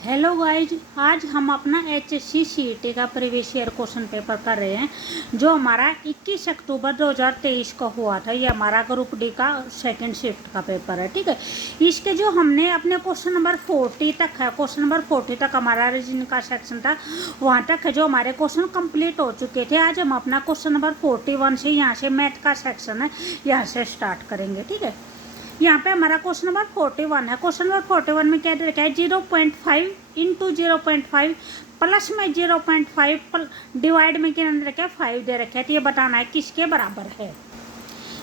Hello guys, आज हम अपना एचएससी सीईटी का प्रीवियस ईयर क्वेश्चन पेपर कर रहे हैं जो हमारा 21 अक्टूबर 2023 को हुआ था। ये हमारा ग्रुप डी का सेकंड शिफ्ट का पेपर है। ठीक है, इसके जो हमने अपने क्वेश्चन नंबर 40 तक है, क्वेश्चन नंबर 40 तक हमारा रीजनिंग का सेक्शन था, वहाँ तक है जो हमारे क्वेश्चन कंप्लीट हो चुके थे। आज हम अपना क्वेश्चन नंबर 41 से यहाँ से मैथ का सेक्शन है, यहाँ से स्टार्ट करेंगे। ठीक है, यहाँ पे हमारा क्वेश्चन नंबर 41 है। क्वेश्चन नंबर 41 में क्या दे रखा है, 0.5 इंटू 0.5 प्लस में 0.5 डिवाइड में क्या दे रखा है, 5 दे रखा है। तो ये बताना है किसके बराबर है।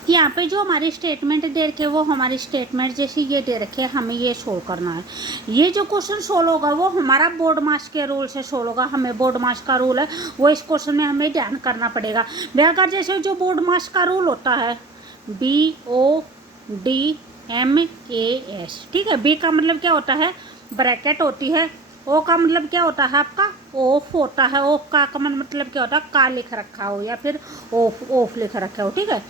यहाँ पे जो हमारी स्टेटमेंट दे रखे वो हमारी स्टेटमेंट जैसी ये दे रखे, हमें ये सोल्व करना है। ये जो क्वेश्चन सोल्व होगा वो हमारा बोर्ड मास के रूल से सोल्व होगा। हमें बोर्ड मास का रूल है वो इस क्वेश्चन में हमें ध्यान करना पड़ेगा। अगर जैसे जो बोर्ड मास का रूल होता है BODMAS, ठीक है। बी का मतलब क्या होता है, ब्रैकेट होती है। ओ का मतलब क्या होता है, आपका ऑफ होता है। ऑफ का मतलब क्या होता है, का लिख रखा हो या फिर ऑफ लिख रखा हो। ठीक है,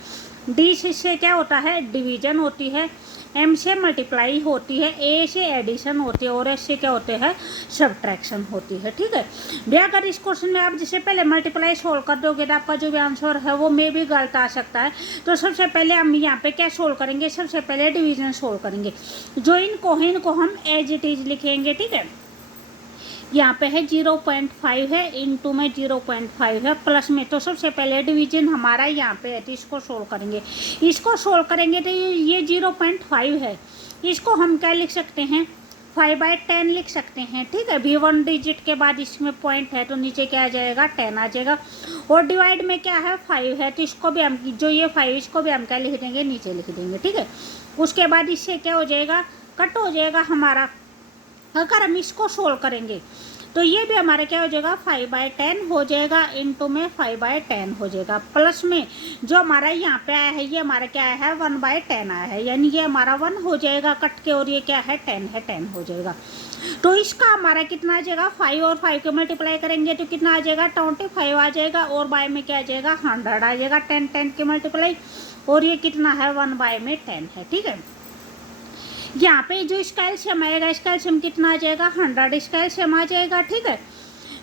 डी से क्या होता है, डिवीजन होती है। एम से मल्टीप्लाई होती है। ए से एडिशन होती है और एस से क्या होते हैं, सब्ट्रैक्शन होती है। ठीक है भैया, अगर इस क्वेश्चन में आप जैसे पहले मल्टीप्लाई सोल्व कर दोगे तो आपका जो भी आंसर है वो मे भी गलत आ सकता है। तो सबसे पहले हम यहाँ पे क्या सोल्व करेंगे, सबसे पहले डिवीजन सोल्व करेंगे। जो इनको हम एज इट इज लिखेंगे। ठीक है, यहाँ पे है 0.5 है, इनटू में 0.5 है, प्लस में। तो सबसे पहले डिवीजन हमारा यहाँ पे है तो इसको सोल्व करेंगे। इसको सोल्व करेंगे तो ये 0.5 है, इसको हम क्या लिख सकते हैं, 5/10 लिख सकते हैं। ठीक है, भी 1 डिजिट के बाद इसमें पॉइंट है तो नीचे क्या आ जाएगा, 10 आ जाएगा। और डिवाइड में क्या है, 5 है तो इसको भी हम जो ये 5 इसको भी हम क्या लिख देंगे, नीचे लिख देंगे। ठीक है, उसके बाद इससे क्या हो जाएगा, कट हो जाएगा हमारा। अगर हम इसको सोल्व करेंगे तो ये भी हमारा क्या हो जाएगा, 5/10 हो जाएगा, इनटू में 5/10 हो जाएगा, प्लस में जो हमारा यहाँ पे आया है ये हमारा क्या आया है, 1/10 आया है, यानी ये हमारा 1 हो जाएगा कट के, और ये क्या है, 10 है, 10 हो जाएगा। तो इसका हमारा कितना आ जाएगा, 5 और 5 को मल्टीप्लाई करेंगे तो कितना आ जाएगा, 25 आ जाएगा, और बाय में क्या आ जाएगा, 100 आ जाएगा। 10 के मल्टीप्लाई, और ये कितना है, 1 में 10 है। ठीक है, यहाँ पे जो इसका एलसीएम आएगा, इसका एलसीएम कितना आ जाएगा, 100 इसका एलसीएम आ जाएगा। ठीक है,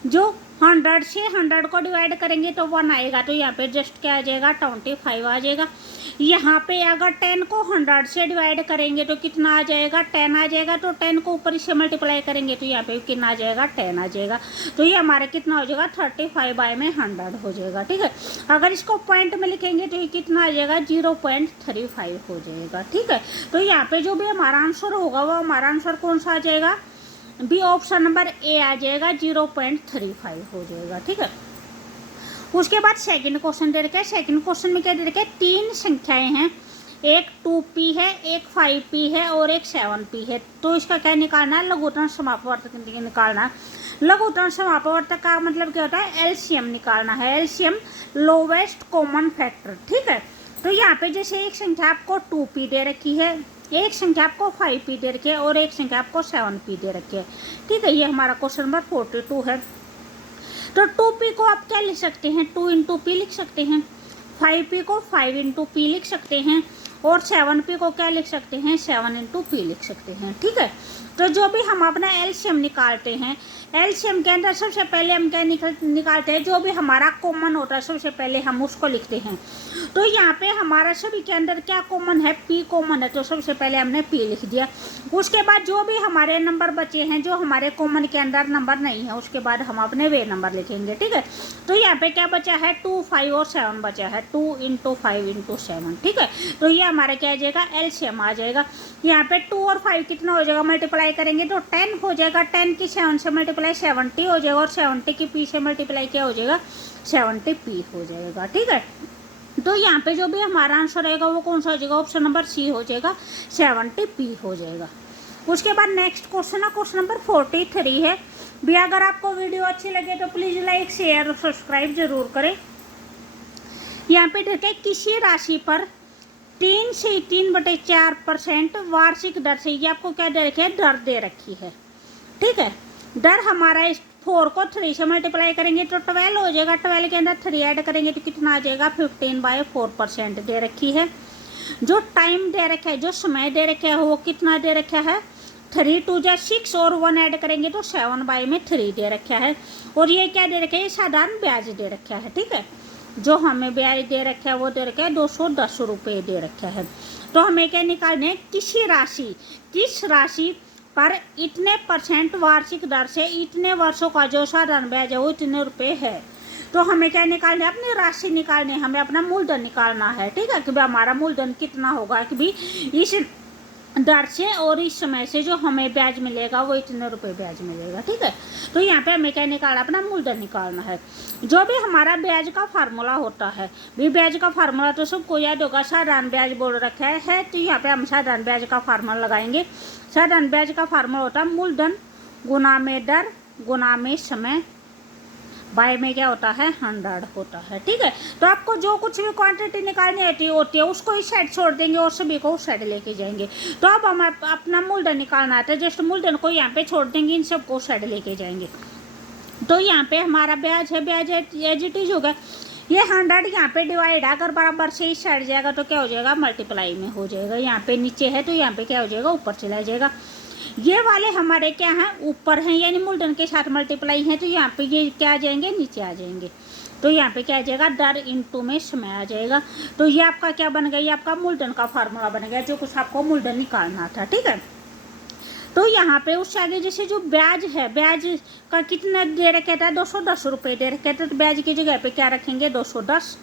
जो 100 से 100 को डिवाइड करेंगे तो 1 आएगा, तो यहाँ पे जस्ट क्या आ जाएगा, 25 आ जाएगा। यहाँ पे अगर 10 को 100 से डिवाइड करेंगे तो कितना आ जाएगा, 10 आ जाएगा। तो 10 को ऊपर से मल्टीप्लाई करेंगे तो यहाँ पे कितना आ जाएगा, 10 आ जाएगा। तो ये हमारा कितना हो जाएगा, 35/100 हो जाएगा। ठीक है, अगर इसको पॉइंट में लिखेंगे तो ये कितना आ जाएगा, 0.35 हो जाएगा। ठीक है, तो यहाँ पे जो भी हमारा आंसर होगा वो हमारा आंसर कौन सा आ जाएगा, बी ऑप्शन नंबर ए आ जाएगा, 0.35 हो जाएगा। ठीक है, उसके बाद सेकंड क्वेश्चन दे रखा है। सेकंड क्वेश्चन में क्या दे रखा है, 3 संख्याएं हैं, एक 2p है, एक 5p है और एक 7p है। तो इसका क्या निकालना है, लघुत्तम समापवर्तक निकालना है। लघुत्तम समापवर्तक का मतलब क्या होता है, एलसीएम निकालना है, एलसीएम लोवेस्ट कॉमन फैक्टर। ठीक है, तो यहाँ पे जैसे एक संख्या आपको 2p दे रखी है, एक संख्या आपको 5p दे रखी है और एक संख्या आपको 7p दे रखी है। ठीक है, ये हमारा क्वेश्चन नंबर 42 है। तो 2p को आप क्या लिख सकते हैं, 2 इंटू पी लिख सकते हैं, 5p को 5 इंटू पी लिख सकते हैं, और 7p को क्या लिख सकते हैं, 7 इंटू पी लिख सकते हैं। ठीक है, तो जो भी हम अपना एलसीएम निकालते हैं, एलसीएम के अंदर सबसे पहले हम क्या निकालते हैं, जो भी हमारा कॉमन होता है सबसे पहले हम उसको लिखते हैं। तो यहाँ पे हमारा सभी के अंदर क्या कॉमन है, पी कॉमन है, तो सबसे पहले हमने पी लिख दिया। उसके बाद जो भी हमारे नंबर बचे हैं, जो हमारे कॉमन के अंदर नंबर नहीं है, उसके बाद हम अपने वे नंबर लिखेंगे। ठीक है, तो यहाँ पे क्या बचा है, 2, 5 और 7 बचा है, 2 इंटू 5 इंटू 7। ठीक है, तो ये हमारा क्या आ जाएगा, एलसीएम आ जाएगा। यहाँ पे 2 और 5 कितना हो जाएगा, मल्टीप्लाई करेंगे तो 10 हो जाएगा, 10 की 7 से मल्टीप्लाई 70 हो जाएगा, और 70 की p से मल्टीप्लाई क्या हो जाएगा, 70p हो जाएगा। ठीक है, तो यहाँ पे जो भी हमारा आंसर रहेगा वो कौन सा हो जाएगा, ऑप्शन नंबर सी हो जाएगा, 70p हो जाएगा। उसके बाद नेक्स्ट क्वेश्चन है, क्वेश्चन नंबर 43 है। भी अगर आपको वीडियो अच्छी लगे तो प्लीज़ लाइक, शेयर और सब्सक्राइब जरूर करें। यहाँ पे देखिए, किसी राशि पर 3 से 3/4% वार्षिक दर से, ये आपको क्या दे रखी है, दर दे रखी है। ठीक है, दर हमारा इस 4 को 3 से मल्टीप्लाई करेंगे तो 12 हो जाएगा, 12 के अंदर 3 ऐड करेंगे तो कितना आ जाएगा, 15/4% दे रखी है। जो टाइम दे रखा है, जो समय दे रखा है वो कितना दे रखा है, 3 2 जा 6 और 1 ऐड करेंगे तो 7/3 दे रखा है। और ये क्या दे रखा है, ये साधारण ब्याज दे रखा है, ठीक है। जो हमें ब्याज दे रखा है वो दे रखा है 210 रुपये दे रखा है। तो हमें क्या निकालना है, किस राशि पर इतने % वार्षिक दर से इतने वर्षों का जो साधारण ब्याज है वो इतने रुपए है। तो हमें क्या निकालना है, अपनी राशि निकालनी है, हमें अपना मूलधन निकालना है, ठीक है। कि भाई हमारा मूलधन कितना होगा, कि भी इस दर से और इस समय से जो हमें ब्याज मिलेगा वो इतने रुपए ब्याज मिलेगा, ठीक है। तो यहाँ पे हमें क्या निकालना, अपना मूलधन निकालना है। जो भी हमारा ब्याज का फार्मूला होता है, भी ब्याज का फार्मूला तो सबको याद होगा, साधारण ब्याज बोल रखा है। तो यहाँ पे हम साधारण ब्याज का फार्मूला लगाएंगे। साधारण ब्याज का फार्मूला होता है मूलधन गुना में दर गुना में समय, बाय में क्या होता है 100 होता है, ठीक है। तो आपको जो कुछ भी क्वांटिटी निकालनी होती है उसको इस साइड छोड़ देंगे और सभी को उस साइड लेके जाएंगे। तो अब हम अपना मूलधन निकालना आता है, जस्ट मूलधन को यहाँ पे छोड़ देंगे, इन सबको उस साइड लेके जाएंगे। तो यहाँ पे हमारा ब्याज है, ब्याज एज इट इज होगा। ये 100 यहाँ पे डिवाइड, अगर बराबर से इस साइड जाएगा तो क्या हो जाएगा, मल्टीप्लाई में हो जाएगा। यहाँ पे नीचे है तो यहाँ पे क्या हो जाएगा, ऊपर चला जाएगा। ये वाले हमारे क्या हैं, ऊपर हैं, यानी मूलधन के साथ मल्टीप्लाई हैं। तो यहाँ पे ये क्या आ जाएंगे, नीचे आ जाएंगे। तो यहाँ पे क्या आ जाएगा, दर इंटू में समय आ जाएगा। तो ये आपका क्या बन गया, ये आपका मूलधन का फार्मूला बन गया, जो कुछ आपको मूलधन निकालना था, ठीक है। तो यहाँ पे उससे आगे जैसे जो ब्याज है, ब्याज का कितना दे रखा था, 210 रुपये दे रखे थे। तो ब्याज की जगह पे क्या रखेंगे, 210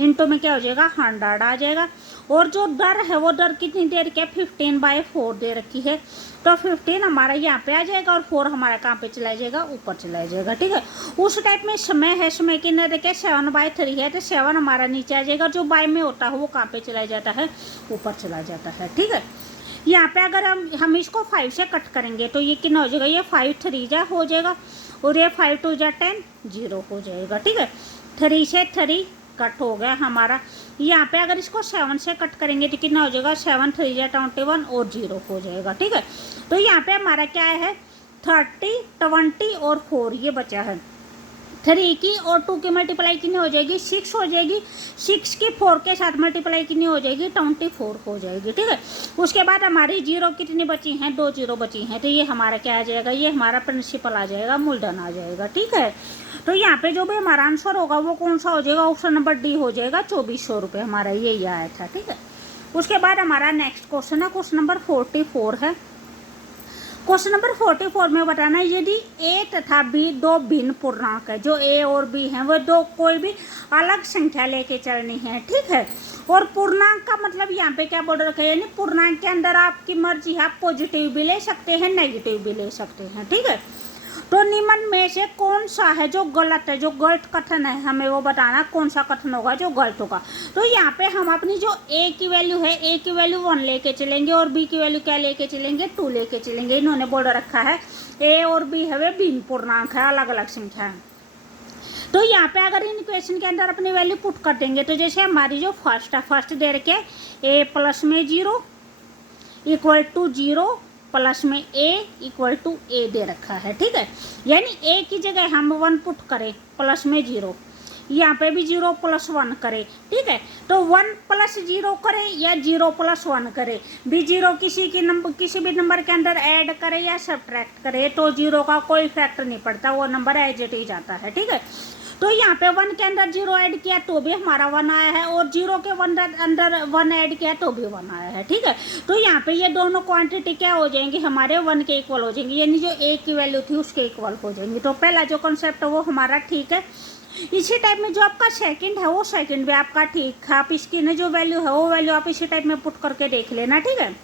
इंटू में क्या हो जाएगा, 100 आ जाएगा। और जो दर है वो दर कितनी दे रखी है, 15/4 दे रखी है। तो 15 हमारा यहाँ पे आ जाएगा और 4 हमारा कहाँ पे चला जाएगा, ऊपर चला जाएगा, ठीक है। उस टाइप में समय है, समय की न देखे 7/3 है, तो 7 हमारा नीचे आ जाएगा। जो बाय में होता है वो कहाँ पे चला जाता है, ऊपर चला जाता है, ठीक है। यहाँ पे अगर हम इसको 5 से कट करेंगे तो ये कितना हो जाएगा, ये 5 3 जा हो जाएगा और ये 5 2 जा 10 0 हो जाएगा, ठीक है। 3 से 3 कट हो गया हमारा। यहाँ पे अगर इसको 7 से कट करेंगे तो कितना हो जाएगा, 7 3 जा 21 और 0 हो जाएगा, ठीक है। तो यहाँ पे हमारा क्या है, 30 20 और 4 ये बचा है। 3 की और 2 की मल्टीप्लाई कितनी हो जाएगी, 6 हो जाएगी। 6 की 4 के साथ मल्टीप्लाई कितनी हो जाएगी, 24 हो जाएगी, ठीक है। उसके बाद हमारी 0 कितनी बची हैं, 2 0 बची हैं। तो ये हमारा क्या आ जाएगा, ये हमारा प्रिंसिपल आ जाएगा, मूलधन आ जाएगा, ठीक है। तो यहाँ पे जो भी हमारा आंसर होगा वो कौन सा हो जाएगा, ऑप्शन नंबर डी हो जाएगा, 2400 रुपये हमारा यही आया था, ठीक है। उसके बाद हमारा नेक्स्ट क्वेश्चन है, क्वेश्चन नंबर 44 है। क्वेश्चन नंबर 44 में बताना है, यदि ए तथा बी दो भिन्न पूर्णांक है, जो ए और बी हैं वो दो कोई भी अलग संख्या लेके चलनी है, ठीक है। और पूर्णांक का मतलब यहाँ पे क्या बोल रखा है, यानी पूर्णांक के अंदर आपकी मर्जी है, आप पॉजिटिव भी ले सकते हैं, नेगेटिव भी ले सकते हैं, ठीक है। तो निम्न में से कौन सा है जो गलत है, जो गलत कथन है, हमें वो बताना कौन सा कथन होगा जो गलत होगा। तो यहाँ पे हम अपनी जो ए की वैल्यू है, ए की वैल्यू 1 लेके चलेंगे और बी की वैल्यू क्या लेके चलेंगे, 2 लेके चलेंगे। इन्होंने बोल रखा है ए और बी है वे भिन्न पूर्णांक है, अलग अलग संख्या है। तो यहाँ पे अगर इन इक्वेशन के अंदर अपनी वैल्यू पुट कर देंगे तो जैसे हमारी जो फर्स्ट है, फर्स्ट दे रखे ए प्लस में 0 इक्वल टू 0 प्लस में ए इक्वल टू ए दे रखा है, ठीक है। यानी ए की जगह हम 1 पुट करें प्लस में 0, यहाँ पे भी 0 + 1 करें, ठीक है। तो 1 + 0 करें या 0 + 1 करें, भी 0 किसी भी नंबर के अंदर ऐड करें या सब्ट्रैक्ट करें तो 0 का कोई फैक्टर नहीं पड़ता, वो नंबर एज इट इज आता है, ठीक है। तो यहाँ पे 1 के अंदर 0 ऐड किया तो भी हमारा 1 आया है और 0 के अंदर 1 ऐड किया तो भी 1 आया है, ठीक है। तो यहाँ पे ये दोनों क्वांटिटी क्या हो जाएंगी, हमारे 1 के इक्वल हो जाएंगी, यानी जो ए की वैल्यू थी उसके इक्वल हो जाएंगी। तो पहला जो कॉन्सेप्ट है वो हमारा ठीक है। इसी टाइप में जो आपका सेकंड है वो सेकंड भी आपका ठीक है। आप इसकी ना जो वैल्यू है वो वैल्यू आप इसी टाइप में पुट करके देख लेना, ठीक है।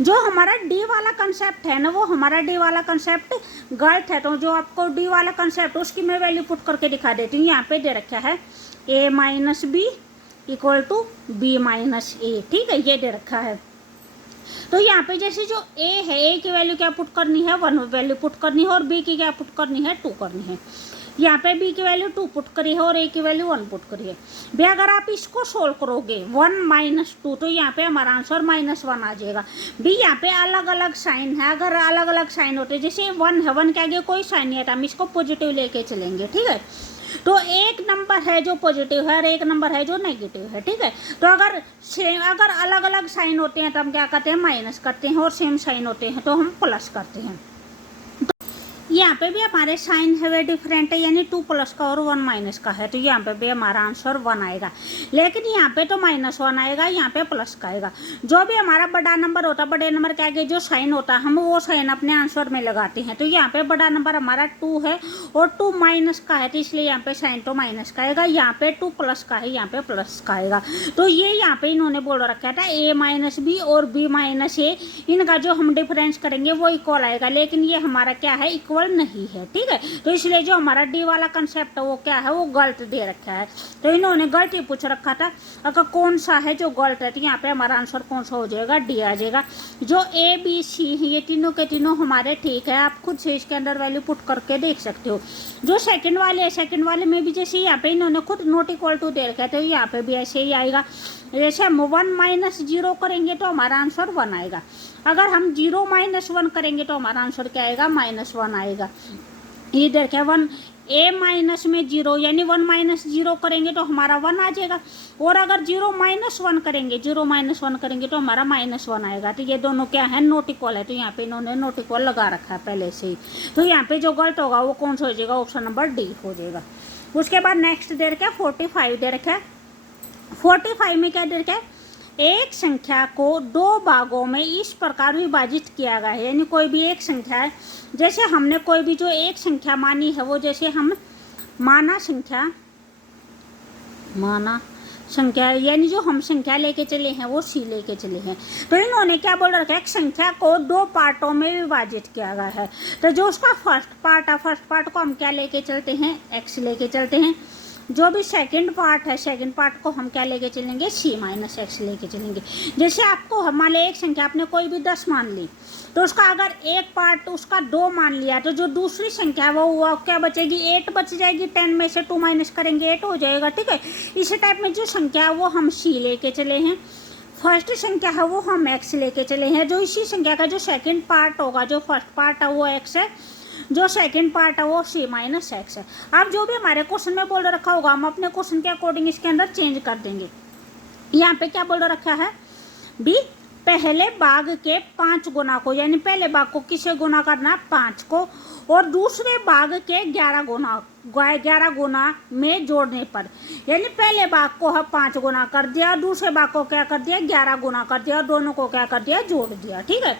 जो हमारा डी वाला कंसेप्ट है ना, वो हमारा डी वाला कंसेप्ट गलत है। तो जो आपको डी वाला कंसेप्ट उसकी मैं वैल्यू पुट करके दिखा देती हूँ। यहाँ पे दे रखा है a - b equal to b - a, ठीक है, ये दे रखा है। तो यहाँ पे जैसे जो a है, a की वैल्यू क्या पुट करनी है, 1 वैल्यू पुट करनी है और b की क्या पुट करनी है, 2 करनी है। यहाँ पे बी की वैल्यू 2 पुट करी है और ए की वैल्यू 1 पुट करी है। भाई अगर आप इसको सोल्व करोगे 1 - 2 तो यहाँ पे हमारा आंसर -1 आ जाएगा। भी यहाँ पे अलग अलग साइन है, अगर अलग अलग साइन होते जैसे 1 है, 1 के आगे कोई साइन नहीं है तो हम इसको पॉजिटिव लेके चलेंगे, ठीक है। तो एक नंबर है जो पॉजिटिव है और एक नंबर है जो नेगेटिव है, ठीक है। तो अगर अलग अलग साइन होते हैं तो हम क्या करते हैं, माइनस करते हैं, और सेम साइन होते हैं तो हम प्लस करते हैं। यहाँ पे भी हमारे साइन है वे डिफरेंट है, यानी 2 प्लस का और 1 माइनस का है, तो यहाँ पे भी हमारा आंसर 1 आएगा। लेकिन यहाँ पे तो -1 आएगा, यहाँ पे प्लस का आएगा। जो भी हमारा बड़ा नंबर होता है, बड़े नंबर के आगे जो साइन होता है हम वो साइन अपने आंसर में लगाते हैं। तो यहाँ पे बड़ा नंबर हमारा 2 है और 2 माइनस का है, तो इसलिए यहाँ पे साइन तो माइनस का आएगा। यहाँ पे 2 प्लस का है, यहाँ पे प्लस का आएगा। तो ये यहाँ पे इन्होंने बोल रखा था a - b और b - a, इनका जो हम डिफरेंस करेंगे वो इक्वल आएगा, लेकिन ये हमारा क्या है, इक्वल नहीं है, ठीक है। तो इसलिए जो हमारा डी वाला कंसेप्ट है वो क्या है, वो गलत दे रखा है। तो इन्होंने गलत ही पूछ रखा था, अगर कौन सा है जो गलत है, तो यहाँ पे हमारा आंसर कौन सा हो जाएगा, डी आ जाएगा। जो ए बी सी है ये तीनों के तीनों हमारे ठीक है, आप खुद से इसके अंदर वैल्यू पुट करके देख सकते हो। जो सेकंड वाले है, सेकंड वाले में भी जैसे यहाँ पे इन्होंने खुद नॉट इक्वल टू दे रखा है, तो यहाँ पे भी ऐसे ही आएगा। जैसे हम 1 - 0 करेंगे तो हमारा आंसर 1 आएगा। अगर हम 0 - 1 करेंगे तो हमारा आंसर क्या आएगा, -1 आएगा। इधर क्या 1 a माइनस में 0 यानी 1 - 0 करेंगे तो हमारा 1 आ जाएगा। और अगर 0 - 1 करेंगे, 0 - 1 करेंगे तो हमारा -1 आएगा। तो ये दोनों क्या है, नॉट इक्वल है। तो यहाँ पे इन्होंने नॉट इक्वल लगा रखा है पहले से ही। तो यहाँ पे जो गलत होगा वो कौन सा हो जाएगा, ऑप्शन नंबर डी हो जाएगा। उसके बाद नेक्स्ट दे रखा है 45 दे रखा है। 45 में क्या दे रखा है, एक संख्या को 2 भागों में इस प्रकार विभाजित किया गया है। यानी कोई भी एक संख्या है, जैसे हमने कोई भी जो एक संख्या मानी है वो, जैसे हम माना संख्या यानी जो हम संख्या लेके चले हैं वो सी लेके चले हैं। तो इन्होंने क्या बोल रखा है, एक संख्या को 2 पार्टों में विभाजित किया गया है। तो जो उसका फर्स्ट पार्ट है, फर्स्ट पार्ट को हम क्या लेके चलते हैं, एक्स लेके चलते हैं। जो भी सेकंड पार्ट है, सेकंड पार्ट को हम क्या लेके चलेंगे, c - x लेके चलेंगे। जैसे आपको हमारे एक संख्या आपने कोई भी 10 मान ली, तो उसका अगर एक पार्ट उसका 2 मान लिया, तो जो दूसरी संख्या है वो क्या बचेगी, 8 बच जाएगी। 10 में से 2 माइनस करेंगे 8 हो जाएगा, ठीक है। इसी टाइप में जो संख्या है वो हम c लेके चले हैं, फर्स्ट संख्या है वो हम x लेके चले हैं। जो इसी संख्या का जो सेकेंड पार्ट होगा, जो फर्स्ट पार्ट है वो x है, जो सेकंड पार्ट है वो c - x है। अब जो भी हमारे क्वेश्चन में बोल रखा होगा हम अपने क्वेश्चन के अकॉर्डिंग इसके अंदर चेंज कर देंगे। यहाँ पे क्या बोल रखा है, बी पहले भाग के 5 गुना को, यानी पहले भाग को किसे गुना करना, 5 को, और दूसरे भाग के 11 गुना में जोड़ने पर, यानी पहले भाग को हम 5 गुना कर दिया, दूसरे भाग को क्या कर दिया, 11 गुना कर दिया, दोनों को क्या कर दिया, जोड़ दिया, ठीक है।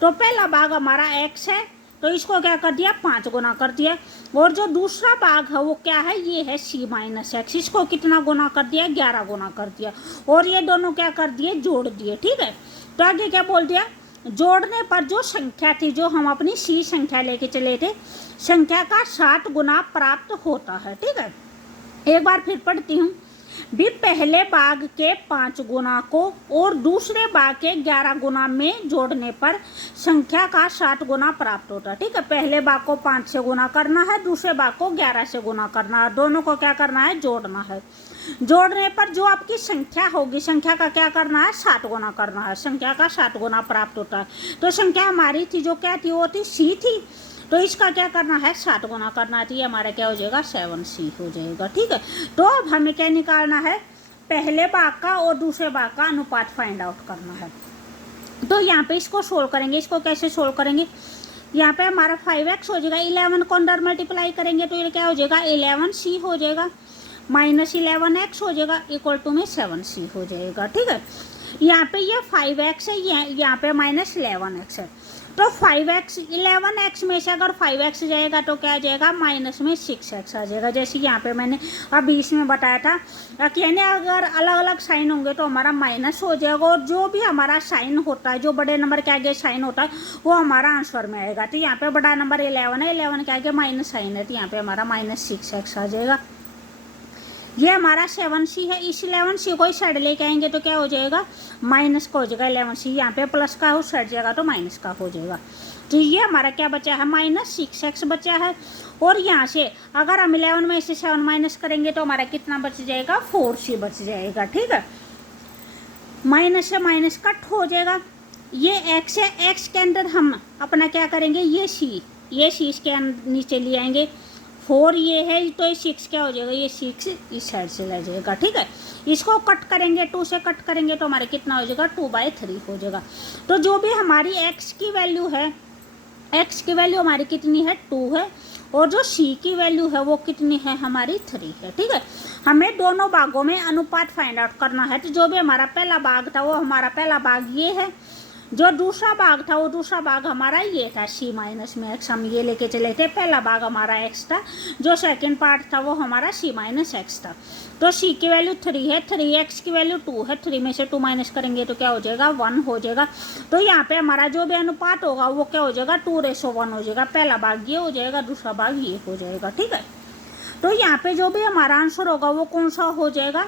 तो पहला भाग हमारा x है, तो इसको क्या कर दिया, 5 गुना कर दिया। और जो दूसरा भाग है वो क्या है, ये है c - x, इसको कितना गुना कर दिया, 11 गुना कर दिया। और ये दोनों क्या कर दिए, जोड़ दिए, ठीक है। तो आगे क्या बोल दिया, जोड़ने पर जो संख्या थी, जो हम अपनी c संख्या लेके चले थे, संख्या का 7 गुना प्राप्त होता है, ठीक है। एक बार फिर पढ़ती हूँ, भी पहले भाग के 5 गुना को और दूसरे भाग के 11 गुना में जोड़ने पर संख्या का 7 गुना प्राप्त होता है, ठीक है। पहले भाग को 5 से गुना करना है, दूसरे भाग को 11 से गुना करना है, दोनों को क्या करना है, जोड़ना है। जोड़ने पर जो आपकी संख्या होगी, संख्या का क्या करना है, 7 गुना करना है, संख्या का 7 गुना प्राप्त होता है। तो संख्या हमारी थी जो क्या थी, वो थी c थी, तो इसका क्या करना है, 7 गुना करना थी, हमारा क्या हो जाएगा, 7c हो जाएगा, ठीक है। तो अब हमें क्या निकालना है, पहले भाग का और दूसरे भाग का अनुपात फाइंड आउट करना है। तो यहाँ पे इसको सोल्व करेंगे। इसको कैसे सोल्व करेंगे, यहाँ पे हमारा 5x हो जाएगा, 11 को अंदर मल्टीप्लाई करेंगे तो ये क्या हो जाएगा, 11c हो जाएगा, -11x हो जाएगा, इक्वल टू में 7c हो जाएगा, ठीक है। यहाँ पे ये 5x है, यहाँ पे -11x है। तो 5x 11x में से अगर 5x जाएगा तो क्या आ जाएगा, माइनस में 6x आ जाएगा। जैसे यहाँ पे मैंने अभी इसमें बताया था कि यानी अगर अलग अलग साइन होंगे तो हमारा माइनस हो जाएगा, और जो भी हमारा साइन होता है, जो बड़े नंबर के आगे साइन होता है वो हमारा आंसर में आएगा। तो यहाँ पे बड़ा नंबर 11 है, 11 के आगे माइनस साइन है, तो यहाँ पे हमारा -6x आ जाएगा। ये हमारा 7c है, इस 11c को इस साइड लेके आएंगे तो क्या हो जाएगा, माइनस का हो जाएगा 11c, यहाँ पे प्लस का उस साइड जाएगा तो माइनस का हो जाएगा। तो ये हमारा क्या बचा है, -6x बचा है। और यहाँ से अगर हम 11 में से 7 माइनस करेंगे तो हमारा कितना बच जाएगा, 4c बच जाएगा। ठीक है, माइनस से माइनस कट हो जाएगा। ये x है, x के अंदर हम अपना क्या करेंगे, ये c इसके नीचे ले आएंगे। 4 ये है तो ये 6 क्या हो जाएगा, ये 6 इस साइड से ले जाएगा। ठीक है, इसको कट करेंगे, 2 से कट करेंगे तो हमारे कितना हो जाएगा, 2/3 हो जाएगा। तो जो भी हमारी x की वैल्यू है, x की वैल्यू हमारी कितनी है, 2 है, और जो c की वैल्यू है वो कितनी है, हमारी 3 है। ठीक है, हमें दोनों भागों में अनुपात फाइंड आउट करना है। तो जो भी हमारा पहला भाग था वो हमारा पहला भाग ये है, जो दूसरा भाग था वो दूसरा भाग हमारा ये था, c माइनस में x हम ये लेके चले थे। पहला भाग हमारा x था, जो सेकंड पार्ट था वो हमारा c माइनस x था। तो c की वैल्यू 3 है, 3x की वैल्यू 2 है, 3 में से 2 माइनस करेंगे तो क्या हो जाएगा, 1 हो जाएगा। तो यहाँ पे हमारा जो भी अनुपात होगा वो क्या हो जाएगा, 2:1 हो जाएगा। पहला भाग ये हो जाएगा, दूसरा भाग ये हो जाएगा। ठीक है, तो यहाँ पे जो भी हमारा आंसर होगा वो कौन सा हो जाएगा,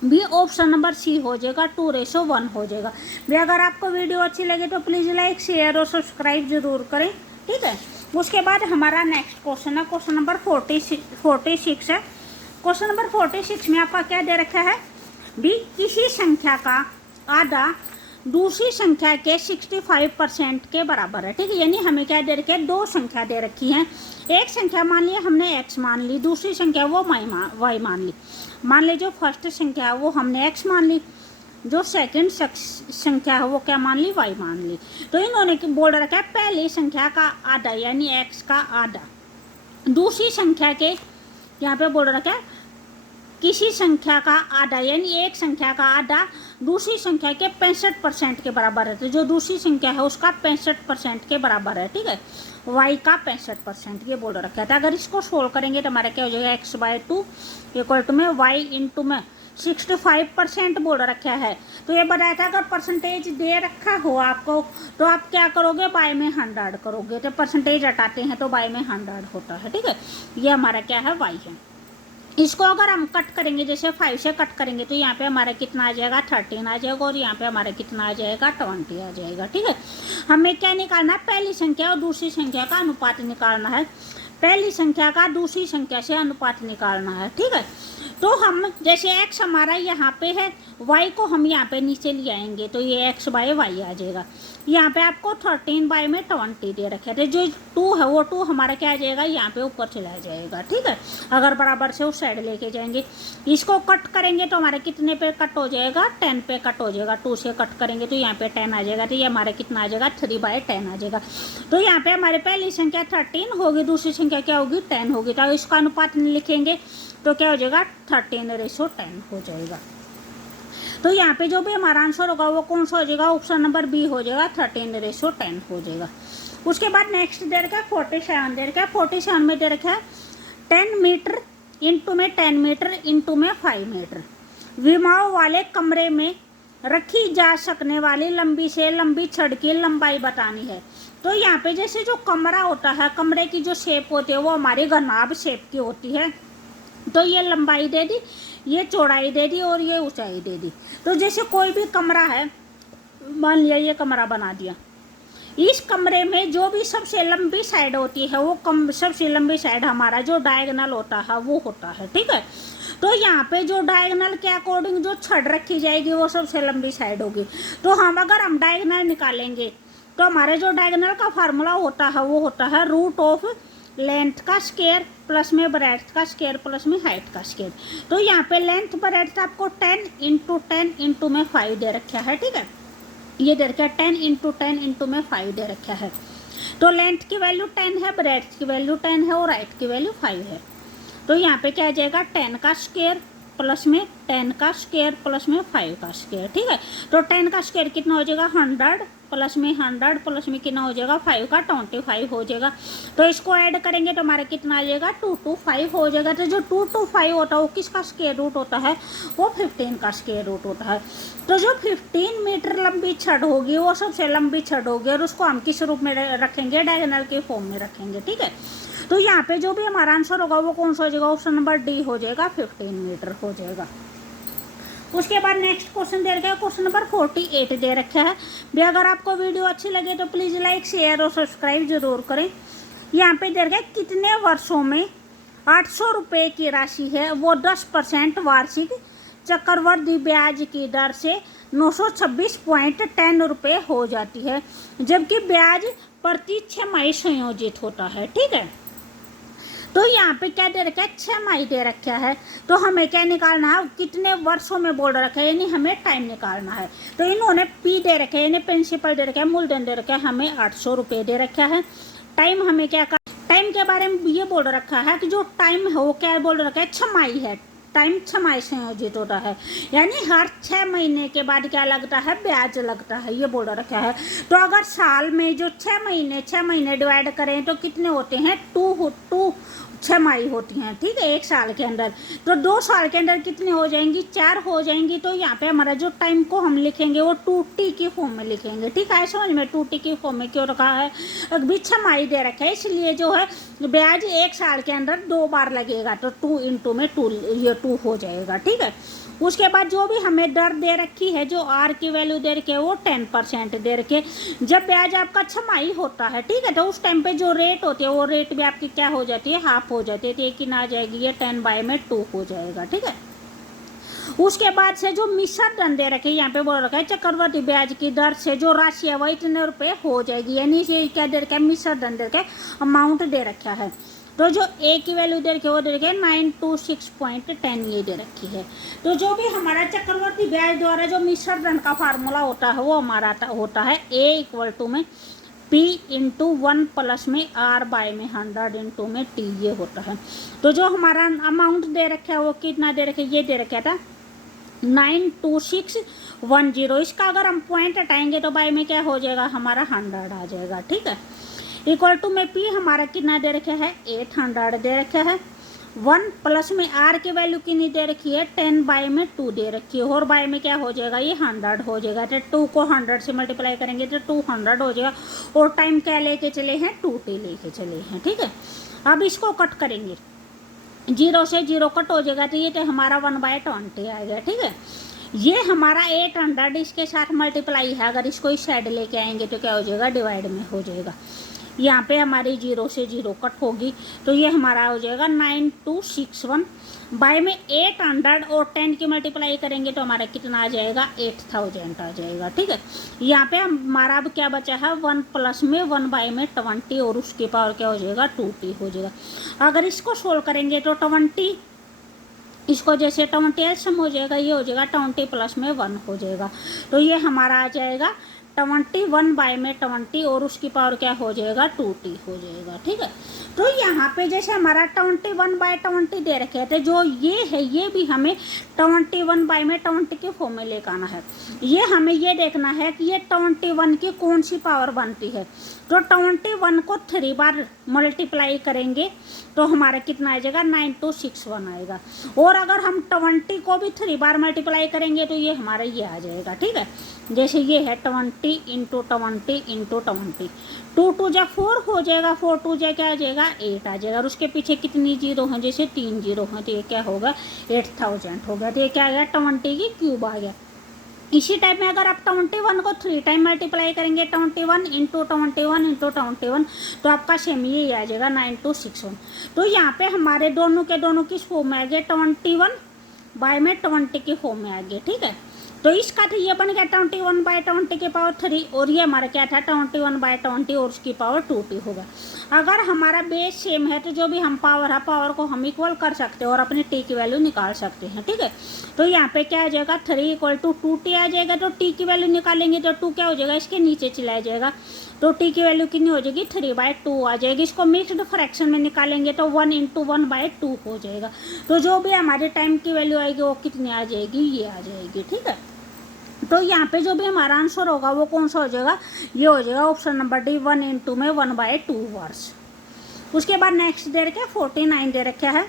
भी ऑप्शन नंबर सी हो जाएगा, 2:1 हो जाएगा। भी अगर आपको वीडियो अच्छी लगे तो प्लीज़ लाइक, शेयर और सब्सक्राइब जरूर करें। ठीक है, उसके बाद हमारा नेक्स्ट क्वेश्चन है, क्वेश्चन नंबर 46 है। क्वेश्चन नंबर 46 में आपका क्या दे रखा है, भी किसी संख्या का आधा दूसरी संख्या के 65% के बराबर है। ठीक है, यानी हमें क्या दे रखे है, दो संख्या दे रखी हैं। एक संख्या मान लिया हमने x मान ली, दूसरी संख्या वो y मान ली। मान ली जो फर्स्ट संख्या है वो हमने x मान ली, जो सेकंड संख्या है वो क्या मान ली, y मान ली। तो इन्होंने बोल रखा है पहली संख्या का आधा यानी x का आधा दूसरी संख्या के, यहाँ पे बोल रखा है किसी संख्या का आधा यानी एक संख्या का आधा दूसरी संख्या के 65% के बराबर है। तो जो दूसरी संख्या है उसका 65% के बराबर है। ठीक है, y का 65% ये बोल रखा था। अगर इसको सोल्व करेंगे तो हमारा क्या हो जाएगा, x/2 इक्वल टू में y इंटू में 65% बोल रखा है। तो ये बताया था अगर परसेंटेज दे रखा हो आपको तो आप क्या करोगे, बाय में 100 करोगे। तो परसेंटेज हटाते हैं तो बाय में 100 होता है। ठीक है, ये हमारा क्या है, y है। इसको अगर हम कट करेंगे, जैसे 5 से कट करेंगे तो यहाँ पे हमारा कितना आ जाएगा, 13 आ जाएगा, और यहाँ पे हमारा कितना आ जाएगा, 20 आ जाएगा। ठीक है, हमें क्या निकालना है, पहली संख्या और दूसरी संख्या का अनुपात निकालना है। पहली संख्या का दूसरी संख्या से अनुपात निकालना है। ठीक है, तो हम जैसे x हमारा यहाँ पे है, y को हम यहाँ पे नीचे ले आएंगे तो ये x/y आ जाएगा। यहाँ पे आपको 13/20 दे रखे थे, जो 2 है वो 2 हमारा क्या आ जाएगा, यहाँ पे ऊपर चला जाएगा। ठीक है, अगर बराबर से उस साइड लेके जाएंगे, इसको कट करेंगे तो हमारे कितने पे कट हो जाएगा, 10 पे कट हो जाएगा। 2 से कट करेंगे तो यहाँ पे 10 आ जाएगा। तो ये हमारा कितना आ जाएगा, 3/10 आ जाएगा। तो यहाँ पे हमारे पहली संख्या 13 होगी, दूसरी संख्या क्या होगी, 10 होगी। तो इसका अनुपात लिखेंगे तो क्या हो जाएगा, 13:10 हो जाएगा। तो यहाँ पे जो भी हमारा आंसर होगा वो कौन सा हो जाएगा, ऑप्शन नंबर बी हो जाएगा, 13:10 हो जाएगा। उसके बाद नेक्स्ट दे रखा है 47 दे रखा है। 47 में दे रखा है 10 मीटर इंटू में 10 मीटर इंटू में 5 मीटर विमाओं वाले कमरे में रखी जा सकने वाली लंबी से लंबी छड़ की लंबाई बतानी है। तो यहाँ पे जैसे जो कमरा होता है, कमरे की जो शेप होती है वो हमारी घनाभ शेप की होती है। तो ये लंबाई दे दी, ये चौड़ाई दे दी और ये ऊंचाई दे दी। तो जैसे कोई भी कमरा है, मान लिया ये कमरा बना दिया, इस कमरे में जो भी सबसे लंबी साइड होती है वो सबसे लंबी साइड हमारा जो डायगोनल होता है वो होता है। ठीक है, तो यहाँ पे जो डायगोनल के अकॉर्डिंग जो छड़ रखी जाएगी वो सबसे लंबी साइड होगी। तो अगर हम डायगोनल निकालेंगे तो हमारे जो डायगोनल का फार्मूला होता है वो होता है √ लेंथ का स्क्वायर प्लस में ब्रेड्थ का स्क्वायर प्लस में हाइट का स्क्वायर। तो यहाँ पे लेंथ ब्रेड्थ आपको 10 × 10 इंटू में 5 दे रखा है। ठीक है, ये दे रखा है 10 × 10 इंटू में 5 दे रखा है। तो लेंथ की वैल्यू 10 है, ब्रेड्थ की वैल्यू 10 है और हाइट की वैल्यू 5 है। तो यहाँ पे क्या आ जाएगा, 10 का स्क्वायर प्लस में 10 का स्क्वायर प्लस में 5 का स्क्वायर। ठीक है, तो 10 का स्क्वायर कितना हो जाएगा, 100 प्लस में 100 प्लस में कितना हो जाएगा, 5 का 25 हो जाएगा। तो इसको ऐड करेंगे तो हमारा कितना आ जाएगा, 225 हो जाएगा। तो जो 225 होता है वो किसका स्क्वायर रूट होता है, वो 15 का स्क्वायर रूट होता है। तो जो 15 मीटर लंबी छड़ होगी वो सबसे लंबी छड़ होगी और उसको हम किस रूप में रखेंगे, डायगोनल के फॉर्म में रखेंगे। ठीक है, तो यहाँ पे जो भी हमारा आंसर होगा वो कौन सा हो जाएगा, ऑप्शन नंबर डी हो जाएगा, 15 मीटर हो जाएगा। उसके बाद नेक्स्ट क्वेश्चन दे रखा है, क्वेश्चन नंबर 48 दे रखा है भी। अगर आपको वीडियो अच्छी लगे तो प्लीज़ लाइक शेयर और सब्सक्राइब जरूर करें। यहाँ पे दे रखा है कितने वर्षों में 800 रुपये की राशि है वो 10% वार्षिक चक्रवृद्धि ब्याज की दर से 926.10 रुपये हो जाती है, जबकि ब्याज प्रति छमाही संयोजित होता है। ठीक है, तो यहाँ पे क्या दे रखा है, 6 माही दे रखा है। तो हमें क्या निकालना है, कितने वर्षों में बोल रखा है, यानी हमें टाइम निकालना है। तो इन्होंने पी दे रखा है, यानी प्रिंसिपल दे रखा है, मूलधन दे रखा है, हमें 800 रुपये दे रखा है। टाइम हमें क्या कर, टाइम के बारे में ये बोल रखा है कि जो टाइम है वो क्या बोल रखा है, 6 माही है। टाइम 6 माही संयोजित होता है, यानी हर 6 महीने के बाद क्या लगता है, ब्याज लगता है, ये बोल रखा है। तो अगर साल में जो 6 महीने डिवाइड करें तो कितने होते हैं, 2 6 माही होती हैं। ठीक है, एक साल के अंदर। तो 2 साल के अंदर कितने हो जाएंगी, 4 हो जाएंगी। तो यहाँ पे हमारा जो टाइम को हम लिखेंगे वो 2t की फॉर्म में लिखेंगे। ठीक है, समझ में 2t की फॉर्म में क्यों रखा है, अभी 6 माही दे रखा है, इसलिए जो है ब्याज एक साल के अंदर 2 बार लगेगा। तो 2 × में 2 ये 2 हो जाएगा। ठीक है, उसके बाद जो भी हमें दर दे रखी है, जो आर की वैल्यू दे रखी है वो 10% दे रखी है। जब ब्याज आपका 6 माही होता है, ठीक है, तो उस टाइम पे जो रेट होती है वो रेट भी आपकी क्या हो जाती है, हाफ हो जाती है। तो एक ही ना आ जाएगी, ये 10/2 हो जाएगा। ठीक है, उसके बाद से जो मिश्र दर दे रखे, यहाँ पे बोल रखा है चक्रवृद्धि ब्याज की दर से जो राशि है वह इतने रुपये हो जाएगी, यानी क्या दे रखा है, मिश्र दर दे रखा है, अमाउंट दे रखा है। तो जो ए की वैल्यू दे रखी है वो दे रखी है 926.10 ये दे रखी है। तो जो भी हमारा चक्रवृद्धि ब्याज द्वारा जो मिश्र दर का फार्मूला होता है वो हमारा होता है A = में P × 1 प्लस में R बाय में 100 × में T, ये होता है। तो जो हमारा अमाउंट दे रखा है वो कितना दे रखा है, ये दे रखा था 92610। इसका अगर हम पॉइंट हटाएंगे तो बाय में क्या हो जाएगा, हमारा 100 आ जाएगा। ठीक है, = में P हमारा कितना दे रखा है, 800 दे रखा है। 1 प्लस में R की वैल्यू कितनी दे रखी है, 10/2 दे रखी है, और बाय में क्या हो जाएगा, ये 100 हो जाएगा। तो 2 को 100 से मल्टीप्लाई करेंगे तो 200 हो जाएगा। और टाइम क्या लेके चले हैं, 2t लेके चले हैं। ठीक है, अब इसको कट करेंगे, 0 से 0 कट हो जाएगा, तो ये तो हमारा 1/20 आ गया। ठीक है, ये हमारा 800 इसके साथ मल्टीप्लाई है, अगर इसको इस साइड लेके आएंगे तो क्या हो जाएगा, डिवाइड में हो जाएगा। यहाँ पे हमारी 0 से 0 कट होगी, तो ये हमारा हो जाएगा 9261 बाय में 800 और 10 की मल्टीप्लाई करेंगे तो हमारा कितना आ जाएगा, 8000 आ जाएगा। ठीक है, यहाँ पे हमारा अब क्या बचा है, 1 प्लस में 1/20 और उसके पावर क्या हो जाएगा, 2t हो जाएगा। अगर इसको सोल्व करेंगे तो 20, इसको जैसे 20 एल्सियम हो जाएगा, ये हो जाएगा 20 प्लस में 1 हो जाएगा। तो ये हमारा आ जाएगा 21/20 और उसकी पावर क्या हो जाएगा, 2t हो जाएगा। ठीक है, तो यहाँ पे जैसे हमारा 21/20 दे रखे थे, जो ये है ये भी हमें 21/20 के फॉर्म में लेकर आना है। ये हमें ये देखना है कि ये 21 की कौन सी पावर बनती है। तो 21 को 3 बार मल्टीप्लाई करेंगे तो हमारा कितना आ जाएगा, 9261 आएगा। और अगर हम 20 को भी 3 बार मल्टीप्लाई करेंगे तो ये हमारा ये आ जाएगा। ठीक है, जैसे ये है 20 × 20 × 20, 2 2 जा 4 हो जाएगा, 4 2 जा क्या आ जाएगा, 8 आ जाएगा। और उसके पीछे कितनी जीरो हैं, जैसे 3 जीरो हैं, तो ये क्या होगा, 8000 हो गया। तो ये क्या आ गया, 20 की क्यूब आ गया। इसी टाइप में अगर आप 21 को 3 टाइम मल्टीप्लाई करेंगे, 21 × 21 × 21, तो आपका सेम ये आ जाएगा 9261। तो यहाँ पे हमारे दोनों के दोनों किस फॉर्म में आ गए, 21/20 के फॉर्म में आ गए। ठीक है, तो इसका तो ये बन गया 21/20 के पावर 3, और ये हमारा क्या था, 21/20 और उसकी पावर 2t होगा। अगर हमारा बेस सेम है तो जो भी हम पावर है, पावर को हम इक्वल कर सकते हैं और अपने t की वैल्यू निकाल सकते हैं। ठीक है, तो यहाँ पे क्या आ जाएगा, 3 = 2t आ जाएगा। तो t की वैल्यू निकालेंगे तो 2 क्या हो जाएगा, इसके नीचे चला जाएगा। तो t की वैल्यू कितनी हो जाएगी, 3/2 आ जाएगी। इसको मिक्स्ड फ्रैक्शन में निकालेंगे तो 1 × 1/2 हो जाएगा। तो जो भी हमारे टाइम की वैल्यू आएगी वो कितनी आ जाएगी, ये आ जाएगी। ठीक है, तो यहाँ पे जो भी हमारा आंसर होगा वो कौन सा हो जाएगा, ये हो जाएगा ऑप्शन नंबर डी, 1 × में 1/2 वर्ष। उसके बाद नेक्स्ट दे रखा है 49 दे रखा है,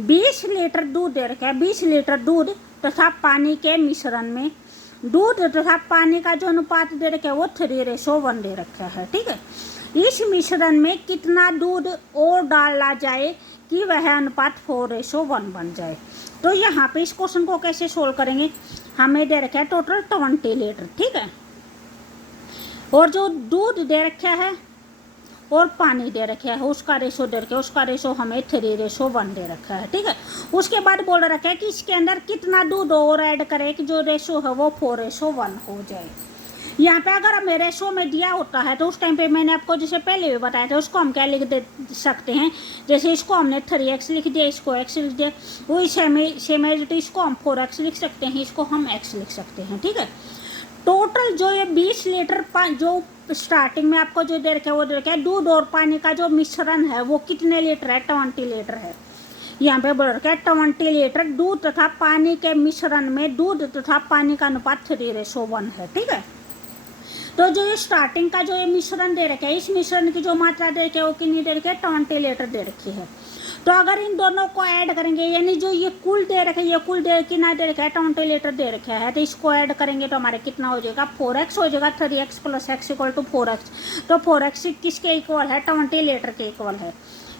20 लीटर दूध दे रखा है। 20 लीटर दूध तथा पानी के मिश्रण में दूध तथा पानी का जो अनुपात दे रखा है वो 3:1 दे रखा है। ठीक है, इस मिश्रण में कितना दूध और डाला जाए कि वह अनुपात 4:1 बन जाए। तो यहाँ पे इस क्वेश्चन को कैसे सोल्व करेंगे, हमें दे रखा है टोटल 20 लीटर, ठीक है, और जो दूध दे रखा है और पानी दे रखा है उसका रेशो दे रखा है, उसका रेशो हमें 3:1 दे रखा है, ठीक है। उसके बाद बोल रखा है कि इसके अंदर कितना दूध और ऐड करें कि जो रेशो है वो 4:1 हो जाए। यहाँ पे अगर हमें रेशो में दिया होता है तो उस टाइम पे मैंने आपको जैसे पहले भी बताया था, उसको हम क्या लिख दे सकते हैं, जैसे इसको हमने 3x लिख दिया, इसको x लिख दिया, वही सेम इसको हम 4x लिख सकते हैं, इसको हम x लिख सकते हैं, ठीक है। टोटल जो ये 20 लीटर जो स्टार्टिंग में आपको जो दे रखा है वो दे रखा है दूध और पानी का जो मिश्रण है वो कितने लीटर है, 20 लीटर है। यहाँ पे बोल रखा है 20 लीटर दूध तथा पानी के मिश्रण में दूध तथा पानी का अनुपात 3:1 है, ठीक है। तो जो ये स्टार्टिंग का जो ये मिश्रण दे रखा है, इस मिश्रण की जो मात्रा दे रखी है वो कितनी दे रखी है, 20 लीटर दे रखी है। तो अगर इन दोनों को ऐड करेंगे, यानी जो ये कुल दे रखा है, ये कुल कितना दे रखा है, 20 लीटर दे रखा है, तो इसको ऐड करेंगे तो हमारे कितना हो जाएगा, 4x हो जाएगा, 3x + x = 4x। तो 4x किसके इक्वल है, 20 लीटर के इक्वल है।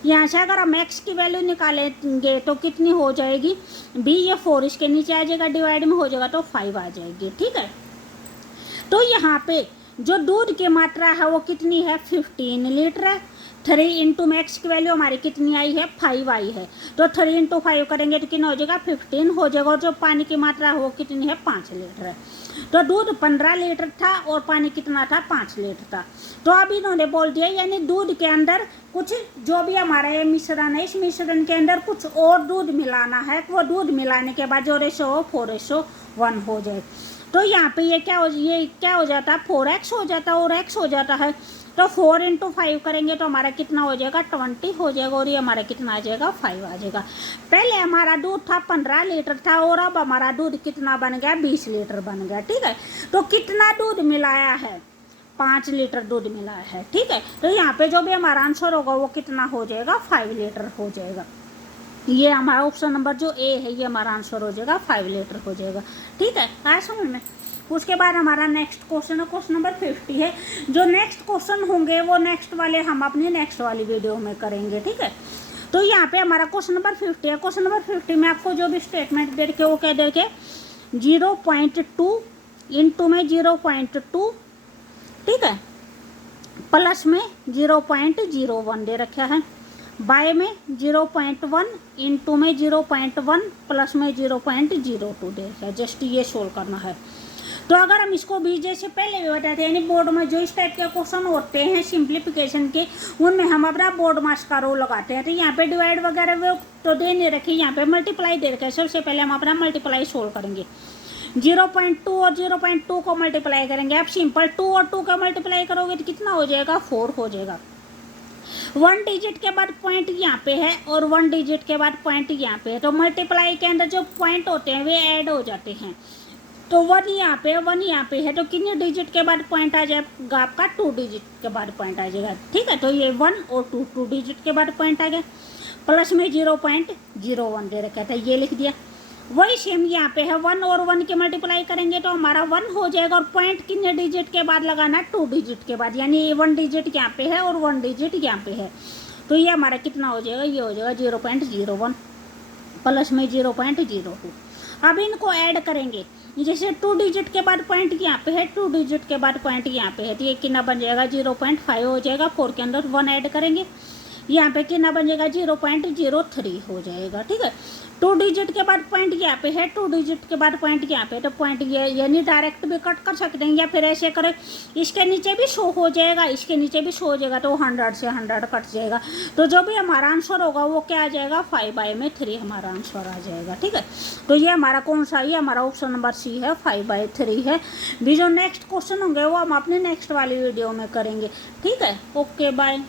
यहाँ से अगर हम x की वैल्यू निकालेंगे तो कितनी हो जाएगी, b, ये 4 इसके नीचे आ जाएगा, डिवाइड में हो जाएगा तो 5 आ जाएगी, ठीक है। तो यहाँ पे जो दूध की मात्रा है वो कितनी है, 15 लीटर है। 3 × मैक्स की वैल्यू हमारी कितनी आई है, 5 आई है। तो 3 × 5 करेंगे तो कितना हो जाएगा, 15 हो जाएगा। और जो पानी की मात्रा है वो कितनी है, 5 लीटर है। तो दूध 15 लीटर था और पानी कितना था, 5 लीटर था। तो अब इन्होंने बोल दिया, यानी दूध के अंदर कुछ जो भी हमारा ये मिश्रण है, इस मिश्रण के अंदर कुछ और दूध मिलाना है। वो दूध मिलाने के बाद जो रेशो हो 4:1 हो जाए। तो यहाँ पे ये क्या हो जाता है, 4x हो जाता है और x हो जाता है। तो 4 × 5 करेंगे तो हमारा कितना हो जाएगा, 20 हो जाएगा। और ये हमारा कितना आ जाएगा, 5 आ जाएगा। पहले हमारा दूध था 15 लीटर था और अब हमारा दूध कितना बन गया, 20 लीटर बन गया, ठीक है। तो कितना दूध मिलाया है, 5 लीटर दूध मिलाया है, ठीक है। तो यहाँ पे जो भी हमारा आंसर होगा वो कितना हो जाएगा, 5 लीटर हो जाएगा। ये हमारा ऑप्शन नंबर जो ए है ये हमारा आंसर हो जाएगा, 5 लीटर हो जाएगा, ठीक है। आया समझ में। उसके बाद हमारा नेक्स्ट क्वेश्चन है, क्वेश्चन नंबर 50 है। जो नेक्स्ट क्वेश्चन होंगे वो नेक्स्ट वाले हम अपनी नेक्स्ट वाली वीडियो में करेंगे, ठीक है। तो यहाँ पे हमारा क्वेश्चन नंबर 50 है। क्वेश्चन नंबर 50 में आपको जो भी स्टेटमेंट दे रखे वो क्या दे रखे, 0.2 इंटू में 0.2, ठीक है, प्लस में 0.01 दे रखा है, बाय में 0.1 इंटू में 0.1 प्लस में 0.02 दे रखा है। जस्ट ये सोल्व करना है। तो अगर हम इसको भी जैसे पहले भी बताए थे, यानी बोर्ड में जो इस टाइप के क्वेश्चन होते हैं सिंप्लीफिकेशन के, उनमें हम अपना बोर्ड मार्क्स का रोल लगाते हैं। तो यहाँ पे डिवाइड वगैरह वो तो दे नहीं रखी, यहाँ पे मल्टीप्लाई दे रखा है। सबसे पहले हम अपना मल्टीप्लाई सोल्व करेंगे। 0.2 और 0.2 को मल्टीप्लाई करेंगे। आप सिंपल 2 और 2 का मल्टीप्लाई करोगे तो कितना हो जाएगा, 4 हो जाएगा। 1 डिजिट के बाद पॉइंट यहाँ पे है और 1 डिजिट के बाद पॉइंट यहाँ पे है। तो मल्टीप्लाई के अंदर जो पॉइंट होते हैं वे ऐड हो जाते हैं। तो 1 यहाँ पे 1 यहाँ पे है, तो कितने डिजिट के बाद पॉइंट आ जाएगा आपका, 2 डिजिट के बाद पॉइंट आ जाएगा, ठीक है। तो ये 1 और 2 डिजिट के बाद पॉइंट आ गया। प्लस में 0.01 दे रखा था, ये लिख दिया। वही सेम यहाँ पे है, 1 और 1 के मल्टीप्लाई करेंगे तो हमारा 1 हो जाएगा। और पॉइंट कितने डिजिट के बाद लगाना, 2 डिजिट के बाद, यानी 1 डिजिट यहाँ पे है और 1 डिजिट यहाँ पे है। तो ये हमारा कितना हो जाएगा, ये हो जाएगा 0.01 प्लस में 0.02। अब इनको ऐड करेंगे, जैसे 2 डिजिट के बाद पॉइंट यहाँ पे है, 2 डिजिट के बाद पॉइंट यहाँ पे है, तो ये कितना बन जाएगा, 0.5 हो जाएगा। 4 के अंदर 1 ऐड करेंगे, यहाँ पे कितना बन जाएगा, 0.03 हो जाएगा, ठीक है। 2 डिजिट के बाद पॉइंट यहाँ पे है, 2 डिजिट के बाद पॉइंट यहाँ पे, तो पॉइंट ये यानी डायरेक्ट भी कट कर सकते हैं या फिर ऐसे करें, इसके नीचे भी शो हो जाएगा, इसके नीचे भी शो हो जाएगा, तो 100 से 100 कट जाएगा। तो जो भी हमारा आंसर होगा वो क्या आ जाएगा, 5/3 हमारा आंसर आ जाएगा, ठीक है। तो ये हमारा कौन सा, ये हमारा ऑप्शन नंबर सी है, 5/3 है। भी जो नेक्स्ट क्वेश्चन होंगे वो हम अपने नेक्स्ट वाली वीडियो में करेंगे, ठीक है। Okay bye.